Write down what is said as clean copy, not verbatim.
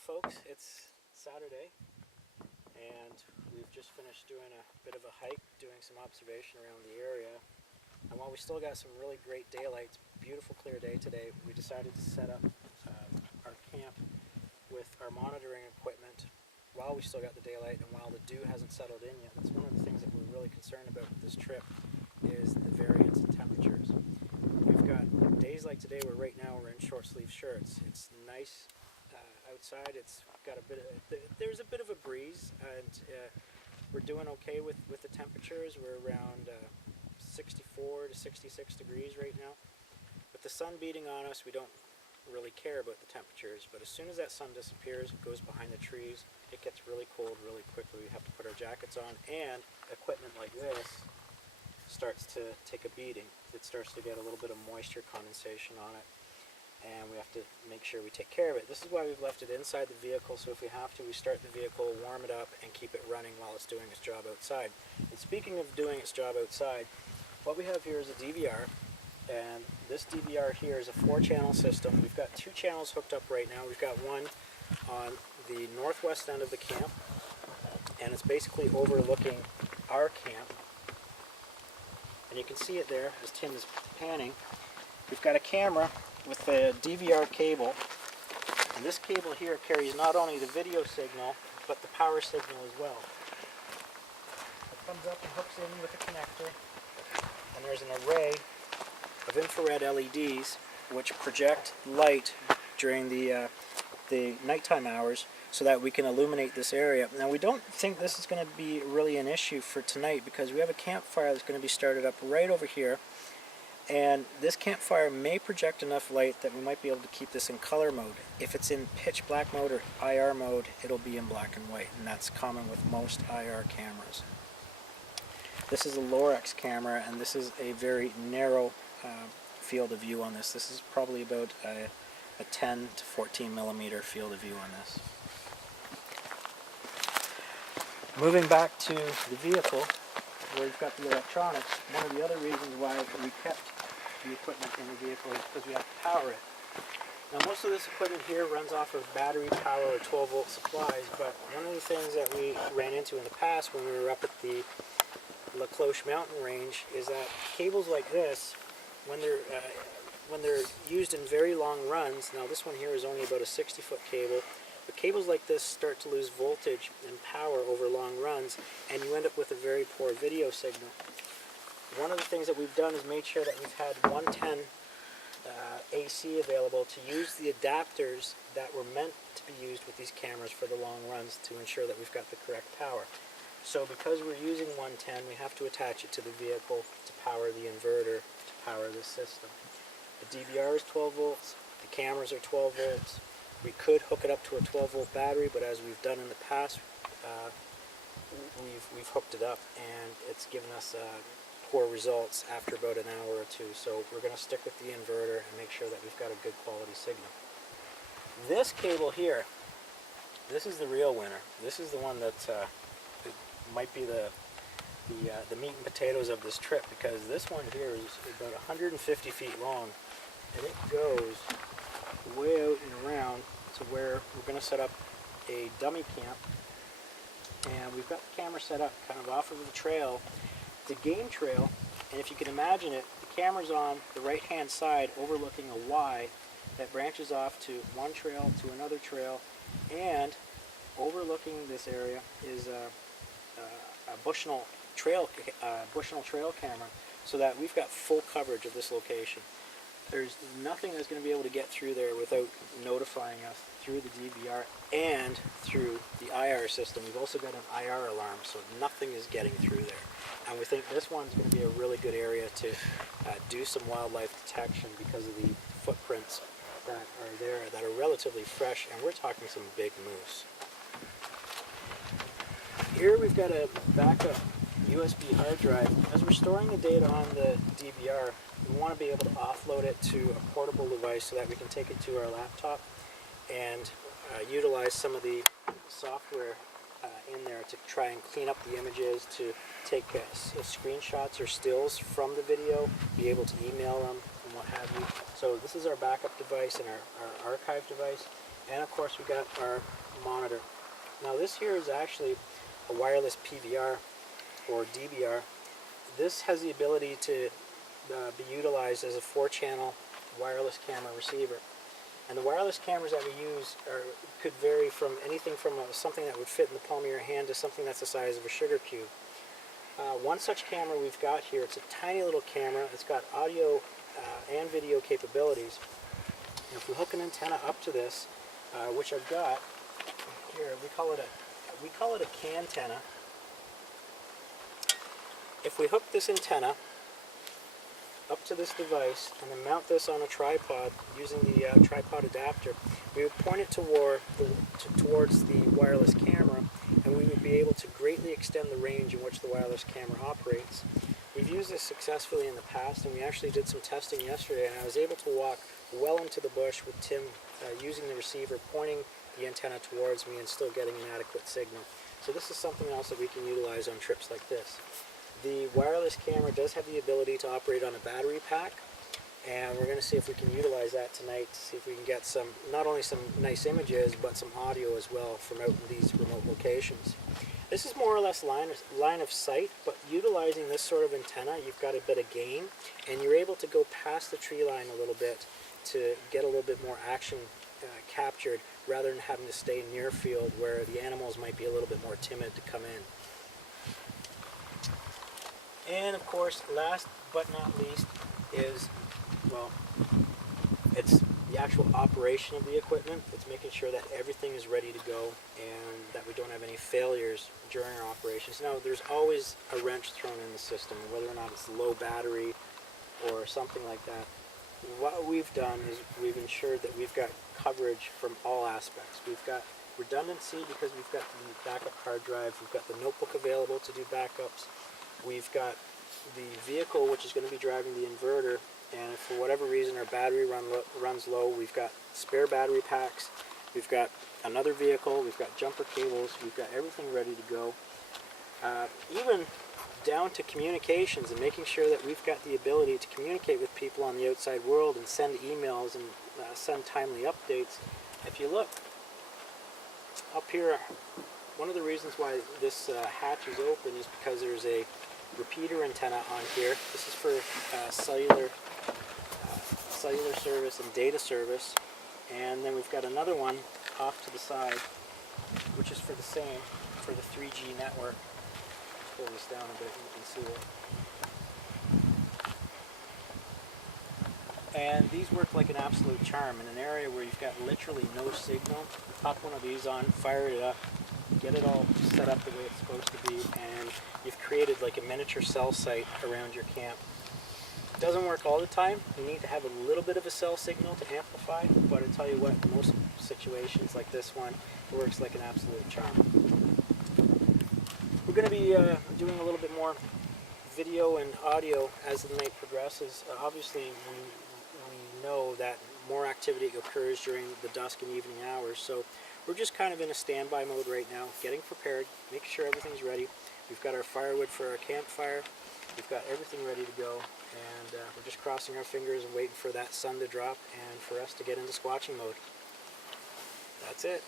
folks, it's Saturday and we've just finished doing a bit of a hike, doing some observation around the area. And while we still got some really great daylight, beautiful clear day today, we decided to set up our camp with our monitoring equipment while we still got the daylight and while the dew hasn't settled in yet. That's one of the things that we're really concerned about with this trip, is the variance in temperatures. We've got days like today where right now we're in short sleeve shirts. It's nice outside. It's got a bit of, there's a bit of a breeze, and we're doing okay with the temperatures. We're around 64 to 66 degrees right now. With the sun beating on us, we don't really care about the temperatures, but as soon as that sun disappears, it goes behind the trees, it gets really cold really quickly. We have to put our jackets on, and equipment like this starts to take a beating. It starts to get a little bit of moisture condensation on it, and we have to make sure we take care of it. This is why we've left it inside the vehicle, so if we have to, we start the vehicle, warm it up, and keep it running while it's doing its job outside. And speaking of doing its job outside, what we have here is a DVR, and this DVR here is a 4-channel system. We've got 2 channels hooked up right now. We've got one on the northwest end of the camp, and it's basically overlooking our camp. And you can see it there as Tim is panning. We've got a camera with a DVR cable, and this cable here carries not only the video signal, but the power signal as well. It comes up and hooks in with a connector, and there's an array of infrared LEDs which project light during the nighttime hours so that we can illuminate this area. Now, we don't think this is going to be really an issue for tonight, because we have a campfire that's going to be started up right over here, and this campfire may project enough light that we might be able to keep this in color mode. If it's in pitch black mode or IR mode, it'll be in black and white, and that's common with most IR cameras. This is a Lorex camera, and this is a very narrow field of view on this. This is probably about a 10 to 14 millimeter field of view on this. Moving back to the vehicle, where we've got the electronics, one of the other reasons why we kept the equipment in the vehicle is because we have to power it. Now, most of this equipment here runs off of battery power or 12-volt supplies, but one of the things that we ran into in the past when we were up at the La Cloche mountain range is that cables like this, when they're used in very long runs, now this one here is only about a 60-foot cable, but cables like this start to lose voltage and power over long runs, and you end up with a very poor video signal. One of the things that we've done is made sure that we've had 110 AC available to use the adapters that were meant to be used with these cameras for the long runs to ensure that we've got the correct power. So because we're using 110, we have to attach it to the vehicle to power the inverter, to power this system. The DVR is 12 volts, the cameras are 12 volts. We could hook it up to a 12-volt battery, but as we've done in the past, we've hooked it up, and it's given us poor results after about an hour or two. So we're going to stick with the inverter and make sure that we've got a good quality signal. This cable here, this is the real winner. This is the one that might be the meat and potatoes of this trip, because this one here is about 150 feet long, and it goes way out and around to where we're going to set up a dummy camp. And we've got the camera set up kind of off of the trail. It's a game trail, and if you can imagine it, the camera's on the right hand side overlooking a Y that branches off to one trail to another trail, and overlooking this area is a Bushnell trail camera, so that we've got full coverage of this location. There's nothing that's going to be able to get through there without notifying us through the DVR and through the IR system. We've also got an IR alarm, so nothing is getting through there. And we think this one's going to be a really good area to do some wildlife detection because of the footprints that are there that are relatively fresh, and we're talking some big moose. Here we've got a backup USB hard drive. As we're storing the data on the DVR, we want to be able to offload it to a portable device so that we can take it to our laptop and utilize some of the software in there to try and clean up the images, to take screenshots or stills from the video, be able to email them and what have you. So this is our backup device and our archive device, And of course we got our monitor. Now this here is actually a wireless PVR or DVR. This has the ability to be utilized as a 4-channel wireless camera receiver. And the wireless cameras that we use could vary from anything from something that would fit in the palm of your hand to something that's the size of a sugar cube. One such camera we've got here, it's a tiny little camera. It's got audio and video capabilities. And if we hook an antenna up to this, which I've got here, we call it a cantenna. If we hook this antenna up to this device and then mount this on a tripod using the tripod adapter, we would point it towards the wireless camera, and we would be able to greatly extend the range in which the wireless camera operates. We've used this successfully in the past, and we actually did some testing yesterday, and I was able to walk well into the bush with Tim using the receiver, pointing the antenna towards me and still getting an adequate signal. So this is something else that we can utilize on trips like this. The wireless camera does have the ability to operate on a battery pack, and we're going to see if we can utilize that tonight to see if we can get some, not only some nice images, but some audio as well from out in these remote locations. This is more or less line of sight, but utilizing this sort of antenna, you've got a bit of gain, and you're able to go past the tree line a little bit to get a little bit more action captured, rather than having to stay near field where the animals might be a little bit more timid to come in. And of course, last but not least is, well, it's the actual operation of the equipment. It's making sure that everything is ready to go and that we don't have any failures during our operations. Now, there's always a wrench thrown in the system, whether or not it's low battery or something like that. What we've done is we've ensured that we've got coverage from all aspects. We've got redundancy because we've got the backup hard drive, we've got the notebook available to do backups, we've got the vehicle which is going to be driving the inverter, and if for whatever reason our battery runs low, we've got spare battery packs, we've got another vehicle, we've got jumper cables, we've got everything ready to go. Even down to communications and making sure that we've got the ability to communicate with people on the outside world and send emails and send timely updates. If you look up here, one of the reasons why this hatch is open is because there's a repeater antenna on here. This is for cellular service and data service, and then we've got another one off to the side which is for the 3G network. Pull this down a bit and you can see it. And these work like an absolute charm. In an area where you've got literally no signal, pop one of these on, fire it up, get it all set up the way it's supposed to be, and you've created like a miniature cell site around your camp. It doesn't work all the time. You need to have a little bit of a cell signal to amplify, but I tell you what, in most situations like this one, it works like an absolute charm. We're going to be doing a little bit more video and audio as the night progresses. Obviously, we know that more activity occurs during the dusk and evening hours, so we're just kind of in a standby mode right now, getting prepared, making sure everything's ready. We've got our firewood for our campfire, we've got everything ready to go, and we're just crossing our fingers and waiting for that sun to drop and for us to get into squatching mode. That's it.